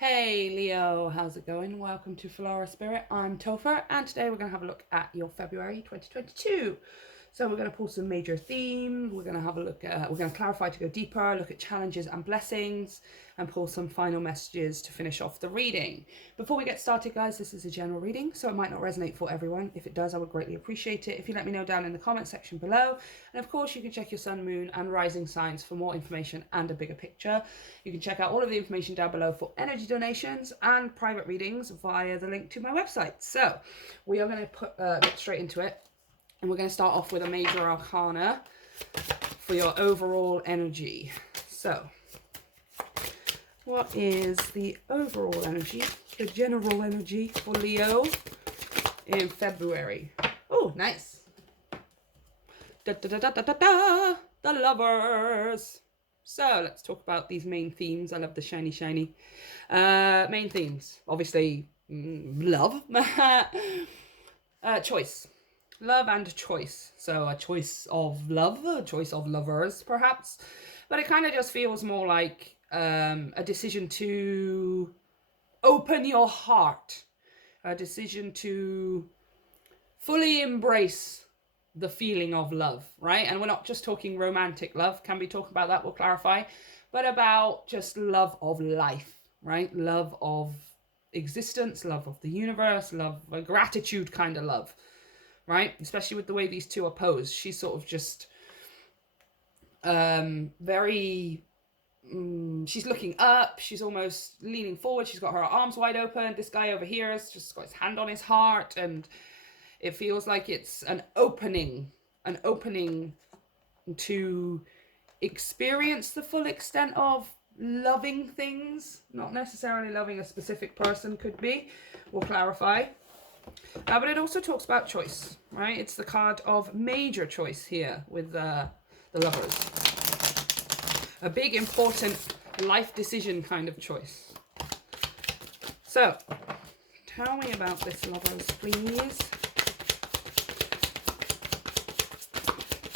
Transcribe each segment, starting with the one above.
Hey Leo, how's it going? Welcome to Filara Spirit. I'm Topher, and today we're going to have a look at your February 2022. So we're going to pull some major themes, we're going to have a look at, we're going to clarify to go deeper, look at challenges and blessings, and pull some final messages to finish off the reading. Before we get started, guys, this is a general reading, so it might not resonate for everyone. If it does, I would greatly appreciate it if you let me know down in the comment section below. And of course, you can check your sun, moon, and rising signs for more information and a bigger picture. You can check out all of the information down below for energy donations and private readings via the link to my website. So we are going to get straight into it. And we're going to start off with a major arcana for your overall energy. So, what is the overall energy, the general energy for Leo in February? Oh, nice. Da, da, da, da, da, da, da, the lovers. So, let's talk about these main themes. I love the shiny, shiny. Main themes. Obviously, love. Choice. Love and choice. So a choice of love, a choice of lovers, perhaps. But it kind of just feels more like a decision to open your heart. A decision to fully embrace the feeling of love, right? And we're not just talking romantic love. Can we talk about that? We'll clarify. But about just love of life, right? Love of existence, love of the universe, love, a gratitude kind of love. Right? Especially with the way these two are posed. She's sort of just very... she's looking up. She's almost leaning forward. She's got her arms wide open. This guy over here has just got his hand on his heart. And it feels like it's an opening to experience the full extent of loving things. Not necessarily loving a specific person, could be. We'll clarify. But it also talks about choice, right? It's the card of major choice here with the lovers. A big, important life decision kind of choice. So, tell me about this, lovers, please.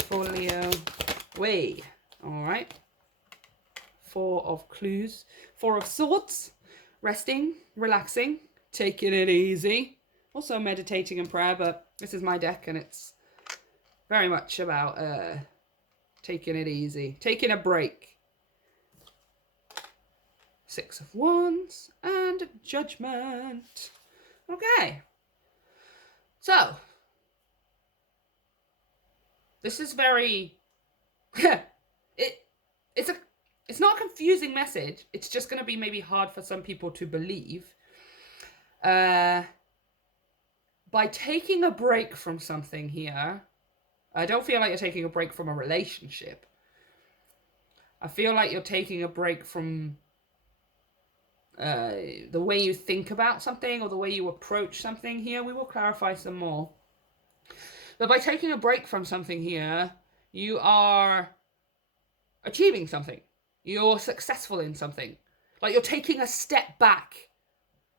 For Leo. Way. All right. 4 of clues. 4 of swords. Resting, relaxing, taking it easy. Also meditating and prayer, but this is my deck and it's very much about taking it easy, taking a break. 6 of Wands and Judgment. Okay. So, this is very... it's not a confusing message. It's just going to be maybe hard for some people to believe. By taking a break from something here, I don't feel like you're taking a break from a relationship. I feel like you're taking a break from the way you think about something or the way you approach something here. We will clarify some more. But by taking a break from something here, you are achieving something. You're successful in something. Like you're taking a step back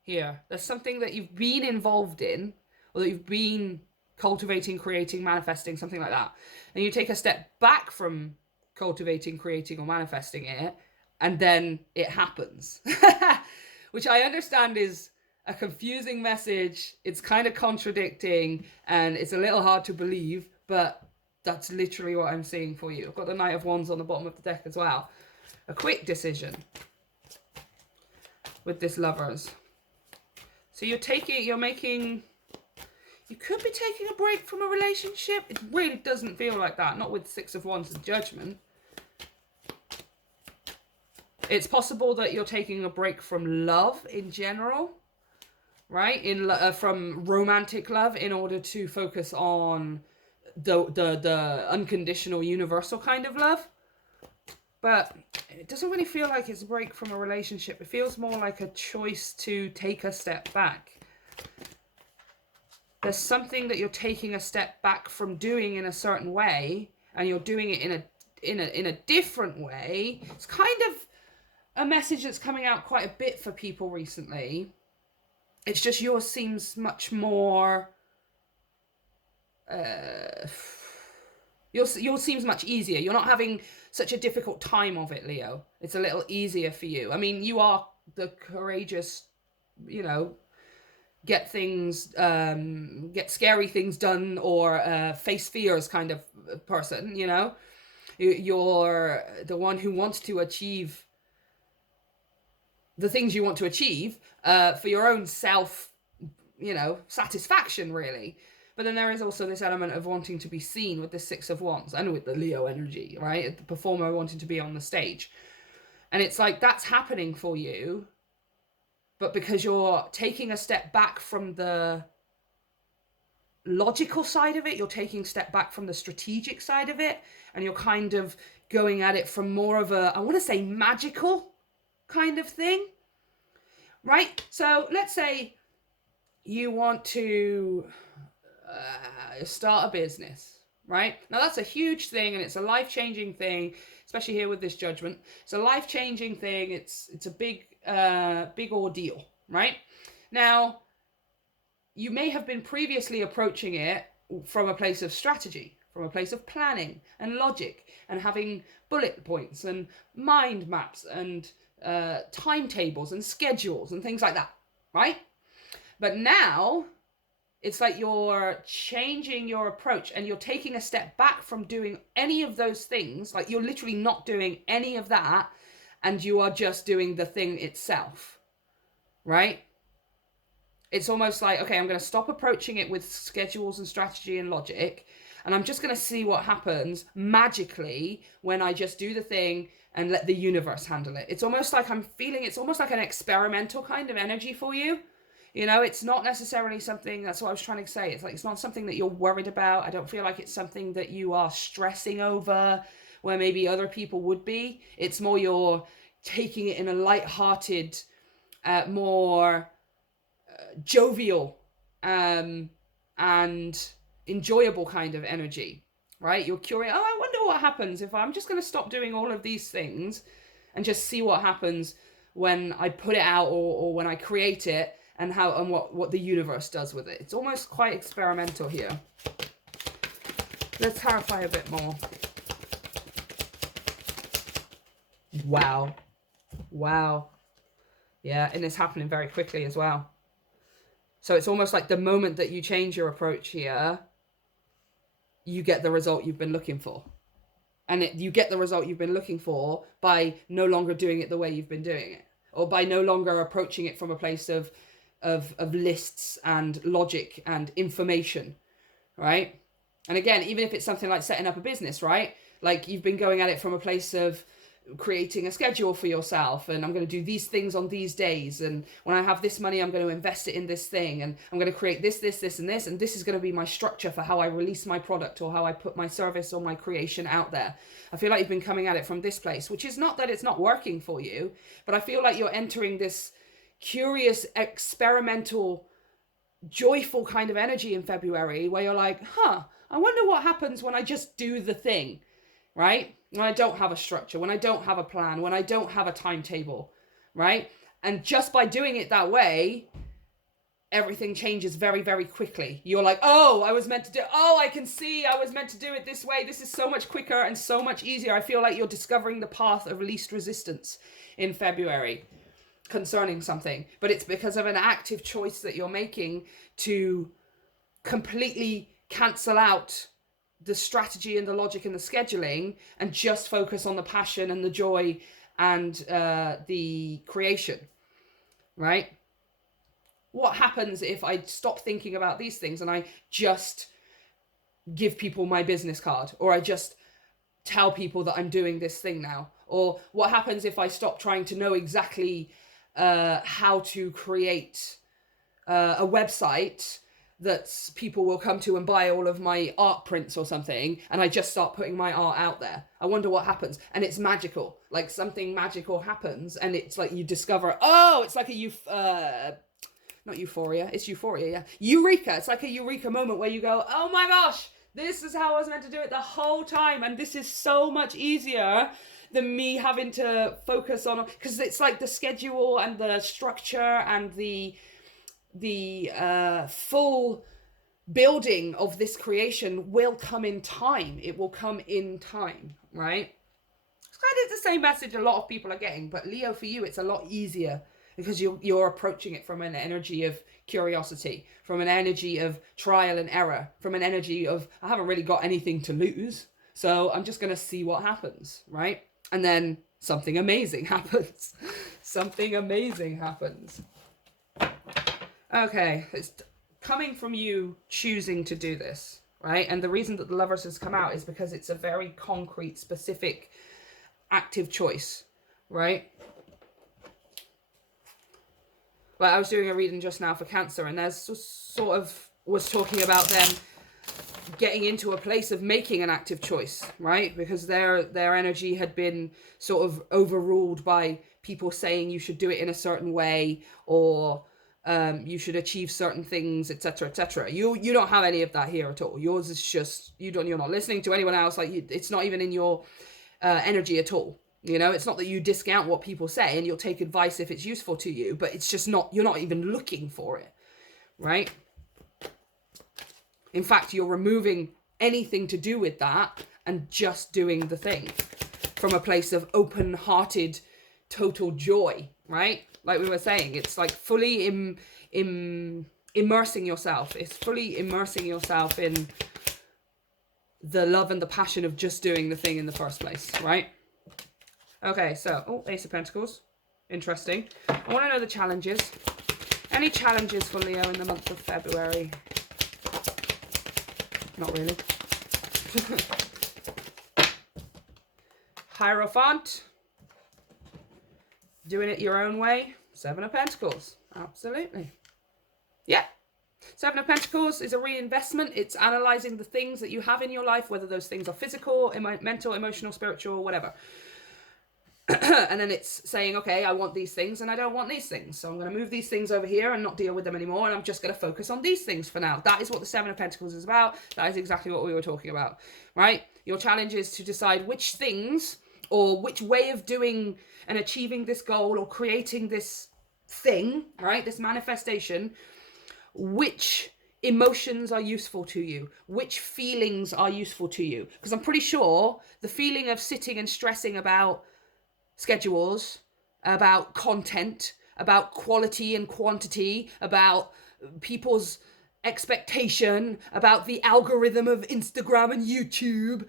here. There's something that you've been involved in, or that you've been cultivating, creating, manifesting, something like that. And you take a step back from cultivating, creating, or manifesting it, and then it happens. Which I understand is a confusing message. It's kind of contradicting, and it's a little hard to believe, but that's literally what I'm seeing for you. I've got the Knight of Wands on the bottom of the deck as well. A quick decision with this lovers. So you could be taking a break from a relationship. It really doesn't feel like that. Not with 6 of Wands and Judgment. It's possible that you're taking a break from love in general. Right? From romantic love in order to focus on the unconditional, universal kind of love. But it doesn't really feel like it's a break from a relationship. It feels more like a choice to take a step back. There's something that you're taking a step back from doing in a certain way, and you're doing it in a different way. It's kind of a message that's coming out quite a bit for people recently. It's just yours seems much more... yours seems much easier. You're not having such a difficult time of it, Leo. It's a little easier for you. I mean, you are the courageous, you know, get scary things done, or face fears kind of person, you know. You're the one who wants to achieve the things you want to achieve for your own self, you know, satisfaction, really. But then there is also this element of wanting to be seen with the Six of Wands and with the Leo energy, right? The performer wanting to be on the stage. And it's like that's happening for you, but because you're taking a step back from the logical side of it, you're taking a step back from the strategic side of it, and you're kind of going at it from more of a, I want to say, magical kind of thing, right? So let's say you want to start a business, right? Now that's a huge thing, and it's a life-changing thing, especially here with this judgment. It's a life-changing thing. It's a big ordeal, right? Now, you may have been previously approaching it from a place of strategy, from a place of planning and logic, and having bullet points and mind maps and timetables and schedules and things like that, right? But now it's like you're changing your approach, and you're taking a step back from doing any of those things. Like you're literally not doing any of that, and you are just doing the thing itself, right? It's almost like, okay, I'm going to stop approaching it with schedules and strategy and logic, and I'm just going to see what happens magically when I just do the thing and let the universe handle it. It's almost like I'm feeling, it's almost like an experimental kind of energy for you. You know, it's not necessarily something, that's what I was trying to say. It's like, it's not something that you're worried about. I don't feel like it's something that you are stressing over where maybe other people would be. It's more you're taking it in a light-hearted, more jovial and enjoyable kind of energy, right? You're curious, oh, I wonder what happens if I'm just going to stop doing all of these things and just see what happens when I put it out, or when I create it, and how and what the universe does with it. It's almost quite experimental here. Let's clarify a bit more. Wow. Yeah, and it's happening very quickly as well. So it's almost like the moment that you change your approach here, you get the result you've been looking for. And you get the result you've been looking for by no longer doing it the way you've been doing it, or by no longer approaching it from a place of lists and logic and information, right? And again, even if it's something like setting up a business, right? Like you've been going at it from a place of creating a schedule for yourself, and I'm going to do these things on these days, and when I have this money I'm going to invest it in this thing, and I'm going to create this and this, and this is going to be my structure for how I release my product or how I put my service or my creation out there. I feel like you've been coming at it from this place, which is not that it's not working for you, but I feel like you're entering this curious, experimental, joyful kind of energy in February where you're like, I wonder what happens when I just do the thing, right? When I don't have a structure, when I don't have a plan, when I don't have a timetable, right? And just by doing it that way, everything changes very, very quickly. You're like, I can see I was meant to do it this way. This is so much quicker and so much easier. I feel like you're discovering the path of least resistance in February concerning something. But it's because of an active choice that you're making to completely cancel out the strategy and the logic and the scheduling and just focus on the passion and the joy and the creation, right? What happens if I stop thinking about these things and I just give people my business card, or I just tell people that I'm doing this thing now? Or what happens if I stop trying to know exactly how to create a website that people will come to and buy all of my art prints or something, and I just start putting my art out there? I wonder what happens. And it's magical. Like something magical happens, and it's like you discover, it's like not euphoria, it's euphoria, yeah. Eureka. It's like a eureka moment where you go, oh my gosh, this is how I was meant to do it the whole time, and this is so much easier than me having to focus on, because it's like the schedule and the structure and the full building of this creation will come in time. It will come in time, right? It's kind of the same message a lot of people are getting, but Leo, for you, it's a lot easier because you're approaching it from an energy of curiosity, from an energy of trial and error, from an energy of, I haven't really got anything to lose, so I'm just going to see what happens, right? And then something amazing happens. Something amazing happens. Okay, it's coming from you choosing to do this, right? And the reason that the Lovers has come out is because it's a very concrete, specific, active choice, right? Like, I was doing a reading just now for Cancer, and there's sort of was talking about them getting into a place of making an active choice, right? Because their energy had been sort of overruled by people saying you should do it in a certain way, or you should achieve certain things, etc., etc. You don't have any of that here at all. Yours is just you're not listening to anyone else. Like, it's not even in your energy at all. You know, it's not that you discount what people say and you'll take advice if it's useful to you, but it's just not, you're not even looking for it, right? In fact, you're removing anything to do with that and just doing the thing from a place of open-hearted, total joy, right? Like we were saying, it's like fully immersing yourself. It's fully immersing yourself in the love and the passion of just doing the thing in the first place, right? Okay, so, Ace of Pentacles. Interesting. I want to know the challenges. Any challenges for Leo in the month of February? Not really. Hierophant. Doing it your own way. Seven of Pentacles. Absolutely. Yeah. Seven of Pentacles is a reinvestment. It's analysing the things that you have in your life, whether those things are physical, mental, emotional, spiritual, whatever. And then it's saying, okay, I want these things and I don't want these things. So I'm going to move these things over here and not deal with them anymore. And I'm just going to focus on these things for now. That is what the Seven of Pentacles is about. That is exactly what we were talking about, right? Your challenge is to decide which things or which way of doing and achieving this goal or creating this thing, right? This manifestation, which emotions are useful to you, which feelings are useful to you. Because I'm pretty sure the feeling of sitting and stressing about schedules, about content, about quality and quantity, about people's expectation, about the algorithm of Instagram and YouTube,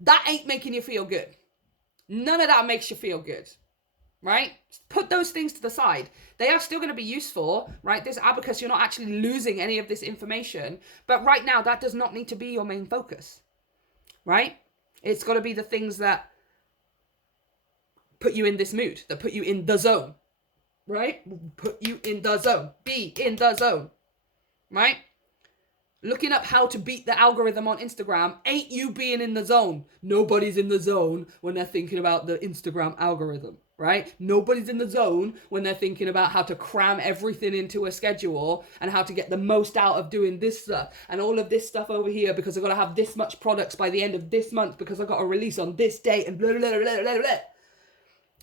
that ain't making you feel good. None of that makes you feel good, right? Put those things to the side. They are still going to be useful, right? This abacus, you're not actually losing any of this information, but right now that does not need to be your main focus, right? It's got to be the things that put you in this mood, that put you in the zone, right? Put you in the zone. Be in the zone, right? Looking up how to beat the algorithm on Instagram ain't you being in the zone. Nobody's in the zone when they're thinking about the Instagram algorithm, right? Nobody's in the zone when they're thinking about how to cram everything into a schedule and how to get the most out of doing this stuff and all of this stuff over here because I've got to have this much products by the end of this month because I've got to release on this date and blah, blah, blah, blah, blah, blah.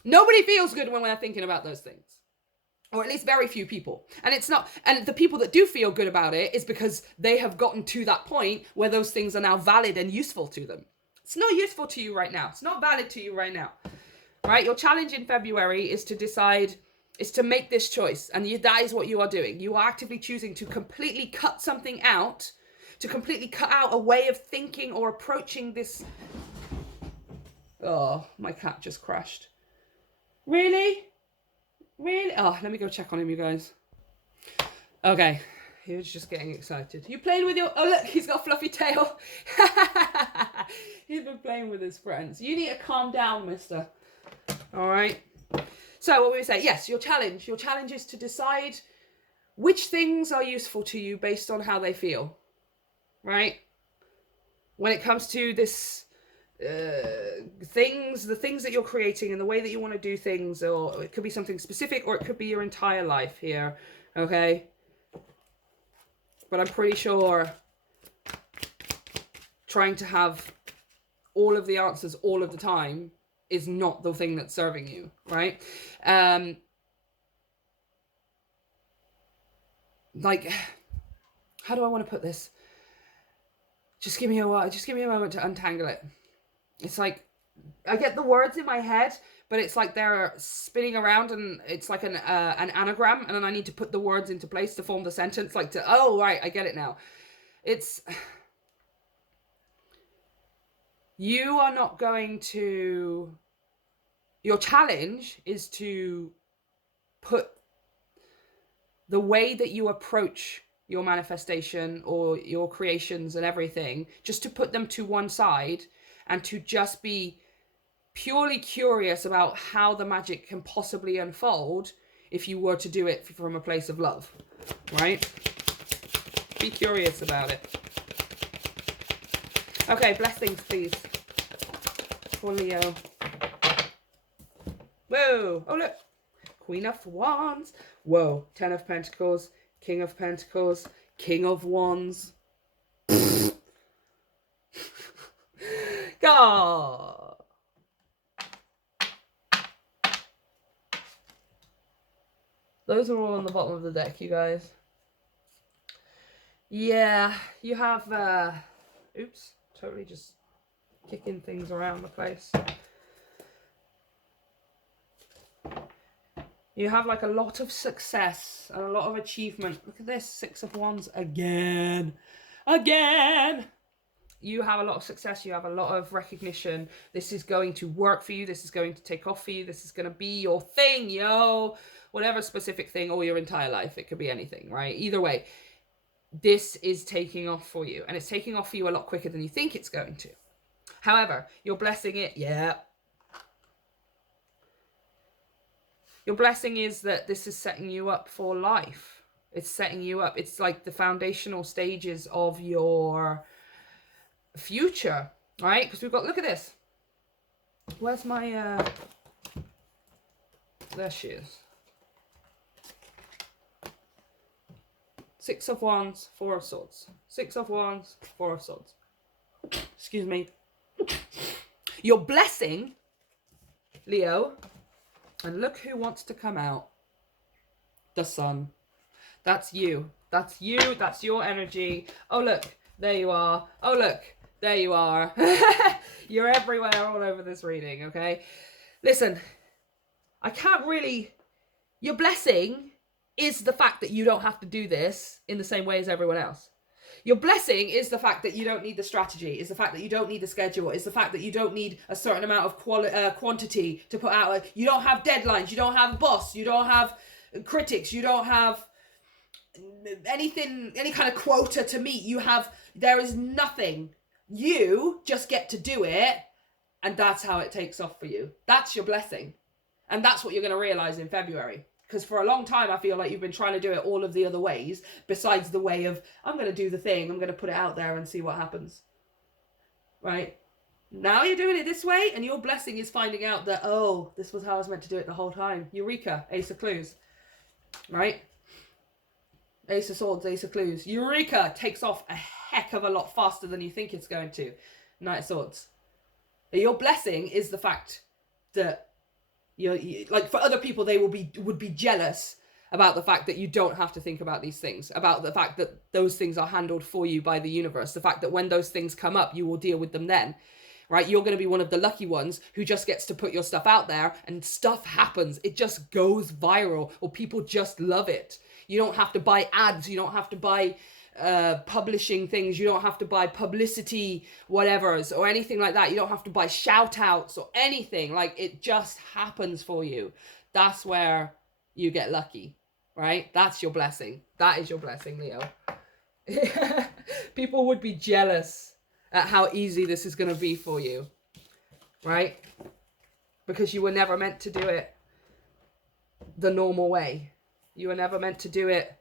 Nobody feels good when we're thinking about those things. Or at least very few people. And it's not, and the people that do feel good about it is because they have gotten to that point where those things are now valid and useful to them. It's not useful to you right now. It's not valid to you right now. Right? Your challenge in February is to decide, is to make this choice. And that is what you are doing. You are actively choosing to completely cut something out, to completely cut out a way of thinking or approaching this. Oh, my cat just crashed. Really? Really? Oh, let me go check on him, you guys. Okay. He was just getting excited. You playing with your... Oh, look, he's got a fluffy tail. He's been playing with his friends. You need to calm down, mister. All right. So, what we say? Yes, your challenge. Your challenge is to decide which things are useful to you based on how they feel. Right? When it comes to this... the things that you're creating and the way that you want to do things, or it could be something specific or it could be your entire life here, okay? But I'm pretty sure trying to have all of the answers all of the time is not the thing that's serving you, right? Like, how do I want to put this? Just give me a moment to untangle it. It's like I get the words in my head, but it's like they're spinning around and it's like an anagram, and then I need to put the words into place to form the sentence, like to, oh, right, I get it now. It's, you are not going to, your challenge is to put the way that you approach your manifestation or your creations and everything, just to put them to one side and to just be purely curious about how the magic can possibly unfold if you were to do it from a place of love, right? Be curious about it. Okay, blessings, please, for Leo. Whoa, oh look, Queen of Wands. Whoa, 10 of Pentacles, King of Pentacles, King of Wands. God. Those are all on the bottom of the deck, you guys. Yeah, you have, oops, totally just kicking things around the place. You have like a lot of success and a lot of achievement. Look at this, 6 of Wands again. Again! You have a lot of success. You have a lot of recognition. This is going to work for you. This is going to take off for you. This is going to be your thing, yo. Whatever specific thing, or your entire life. It could be anything, right? Either way, this is taking off for you. And it's taking off for you a lot quicker than you think it's going to. However, you're blessing it. Yeah. Your blessing is that this is setting you up for life. It's setting you up. It's like the foundational stages of your future, right? Because we've got, look at this. Where's my, there she is. 6 of Wands, 4 of Swords. 6 of Wands, 4 of Swords. Excuse me. Your blessing, Leo, and look who wants to come out. The Sun. That's you. That's you. That's your energy. Oh, look. There you are. Oh, look. There you are. You're everywhere all over this reading, okay? Listen, I can't really... Your blessing is the fact that you don't have to do this in the same way as everyone else. Your blessing is the fact that you don't need the strategy, is the fact that you don't need the schedule, is the fact that you don't need a certain amount of quantity to put out. You don't have deadlines, you don't have a boss, you don't have critics, you don't have anything, any kind of quota to meet. There is nothing. You just get to do it, and that's how it takes off for you. That's your blessing. And that's what you're going to realize in February. Because for a long time, I feel like you've been trying to do it all of the other ways, besides the way of, I'm going to do the thing, I'm going to put it out there and see what happens. Right? Now you're doing it this way, and your blessing is finding out that, oh, this was how I was meant to do it the whole time. Eureka, Ace of Clues. Right? Ace of Swords, Ace of Clues. Eureka takes off a heck of a lot faster than you think it's going to. Knight of Swords. Your blessing is the fact that you like, for other people, they would be jealous about the fact that you don't have to think about these things, about the fact that those things are handled for you by the universe, the fact that when those things come up, you will deal with them then, right? You're going to be one of the lucky ones who just gets to put your stuff out there and stuff happens. It just goes viral, or people just love it. You don't have to buy ads. You don't have to buy publishing things. You don't have to buy publicity whatevers or anything like that. You don't have to buy shout outs or anything. Like, it just happens for you. That's where you get lucky, right? That's your blessing. That is your blessing, Leo. People would be jealous at how easy this is going to be for you, right? Because you were never meant to do it the normal way. You were never meant to do it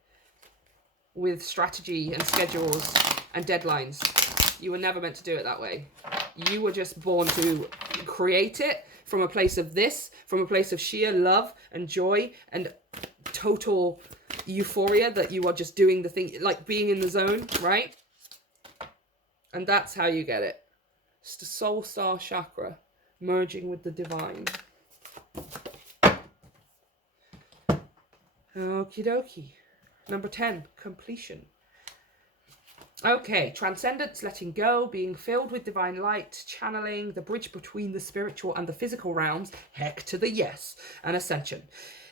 with strategy and schedules and deadlines. You were never meant to do it that way. You were just born to create it from a place of this, from a place of sheer love and joy and total euphoria that you are just doing the thing, like being in the zone, right? And that's how you get it. It's the soul star chakra merging with the divine. Okie dokie. Number 10, completion. Okay, transcendence, letting go, being filled with divine light, channeling, the bridge between the spiritual and the physical realms, heck to the yes, and ascension.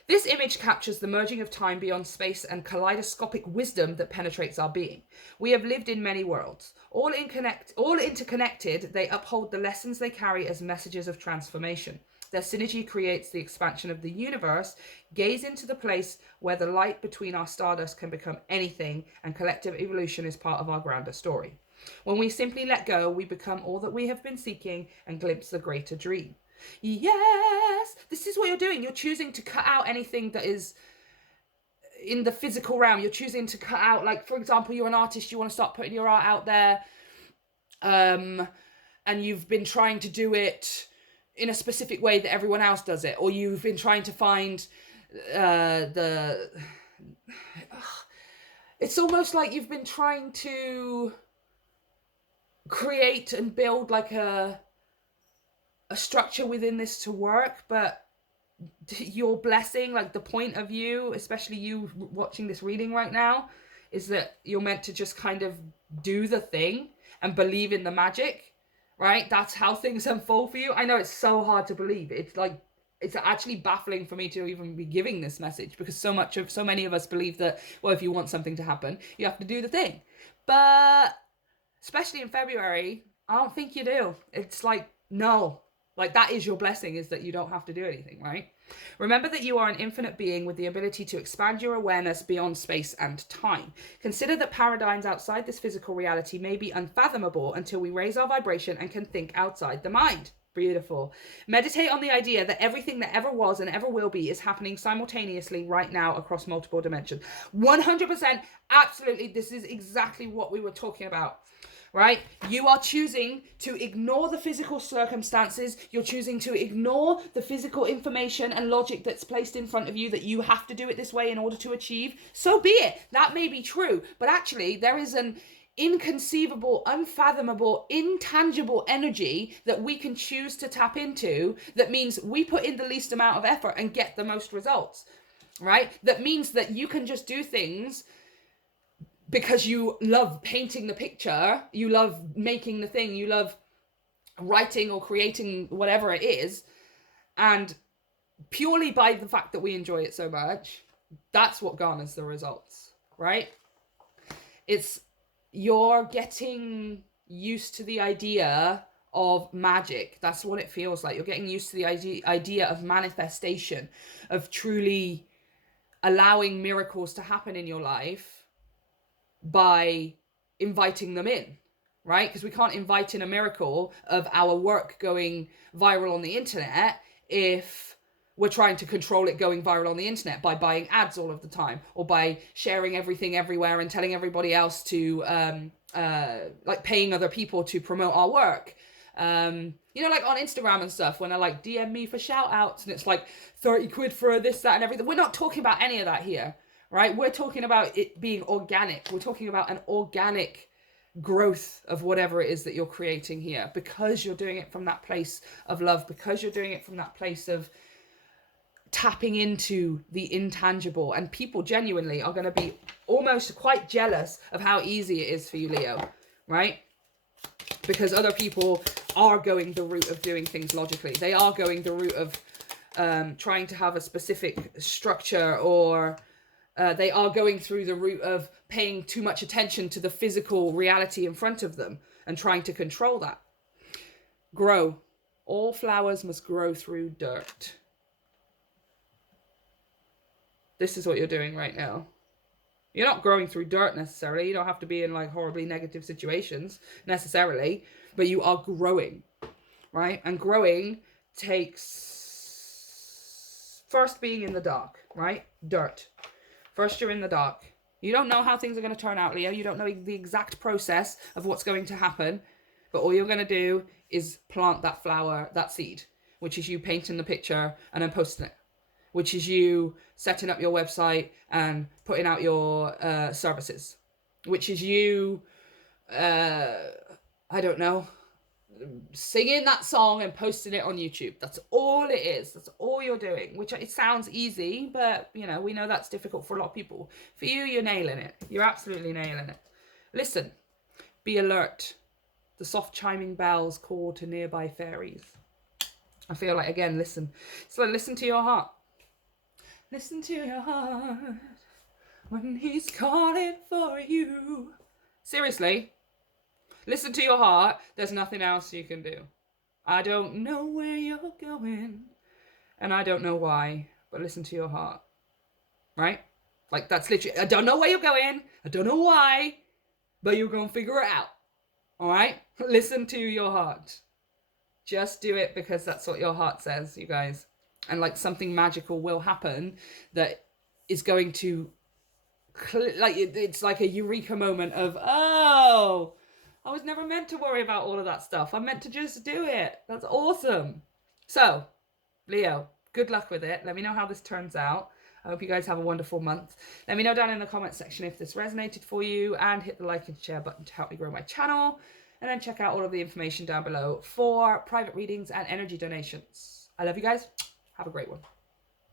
This image captures the merging of time beyond space and kaleidoscopic wisdom that penetrates our being. We have lived in many worlds. All interconnected, they uphold the lessons they carry as messages of transformation. Their synergy creates the expansion of the universe. Gaze into the place where the light between our stardust can become anything, and collective evolution is part of our grander story. When we simply let go, we become all that we have been seeking and glimpse the greater dream. Yes, this is what you're doing. You're choosing to cut out anything that is in the physical realm. You're choosing to cut out, like, for example, you're an artist, you want to start putting your art out there, and you've been trying to do it in a specific way that everyone else does it, or you've been trying to find it's almost like you've been trying to create and build like a structure within this to work, but your blessing, like the point of you, especially you watching this reading right now, is that you're meant to just kind of do the thing and believe in the magic, right? That's how things unfold for you. I know it's so hard to believe. It's like, it's actually baffling for me to even be giving this message, because so many of us believe that, well, if you want something to happen, you have to do the thing. But especially in February, I don't think you do. It's like, no, like that is your blessing, is that you don't have to do anything, right? Remember that you are an infinite being with the ability to expand your awareness beyond space and time. Consider that paradigms outside this physical reality may be unfathomable until we raise our vibration and can think outside the mind. Beautiful. Meditate on the idea that everything that ever was and ever will be is happening simultaneously right now across multiple dimensions. 100%, absolutely, this is exactly what we were talking about. Right? You are choosing to ignore the physical circumstances. You're choosing to ignore the physical information and logic that's placed in front of you, that you have to do it this way in order to achieve. So be it. That may be true. But actually, there is an inconceivable, unfathomable, intangible energy that we can choose to tap into, that means we put in the least amount of effort and get the most results. Right? That means that you can just do things because you love painting the picture, you love making the thing, you love writing or creating whatever it is, and purely by the fact that we enjoy it so much, that's what garners the results, right? It's, you're getting used to the idea of magic. That's what it feels like. You're getting used to the idea of manifestation, of truly allowing miracles to happen in your life by inviting them in, right? Because we can't invite in a miracle of our work going viral on the internet if we're trying to control it going viral on the internet by buying ads all of the time, or by sharing everything everywhere and telling everybody else to like paying other people to promote our work. You know, like on Instagram and stuff, when they're like, DM me for shout outs, and it's like 30 quid for this, that, and everything. We're not talking about any of that here. Right? We're talking about it being organic. We're talking about an organic growth of whatever it is that you're creating here, because you're doing it from that place of love, because you're doing it from that place of tapping into the intangible. And people genuinely are going to be almost quite jealous of how easy it is for you, Leo, right? Because other people are going the route of doing things logically. They are going the route of trying to have a specific structure, or they are going through the route of paying too much attention to the physical reality in front of them and trying to control that. Grow. All flowers must grow through dirt. This is what you're doing right now. You're not growing through dirt necessarily. You don't have to be in like horribly negative situations necessarily, but you are growing, right? And growing takes first being in the dark, right? Dirt. First, you're in the dark. You don't know how things are going to turn out, Leo. You don't know the exact process of what's going to happen. But all you're going to do is plant that flower, that seed, which is you painting the picture and then posting it, which is you setting up your website and putting out your services, which is you, I don't know, singing that song and posting it on YouTube. That's all it is. That's all you're doing, which it sounds easy, but you know, we know that's difficult for a lot of people. For you, you're nailing it. You're absolutely nailing it. Listen, Be alert. The soft chiming bells call to nearby fairies. I feel like, again, listen. So listen to your heart. Listen to your heart when he's calling for you. Seriously, listen to your heart. There's nothing else you can do. I don't know where you're going, and I don't know why, but listen to your heart. Right? Like, that's literally, I don't know where you're going, I don't know why, but you're going to figure it out. All right? Listen to your heart. Just do it because that's what your heart says, you guys. And like something magical will happen that is going to, like, it's like a eureka moment of, oh, I was never meant to worry about all of that stuff. I'm meant to just do it. That's awesome. So, Leo, good luck with it. Let me know how this turns out. I hope you guys have a wonderful month. Let me know down in the comment section if this resonated for you, and hit the like and share button to help me grow my channel. And then check out all of the information down below for private readings and energy donations. I love you guys. Have a great one.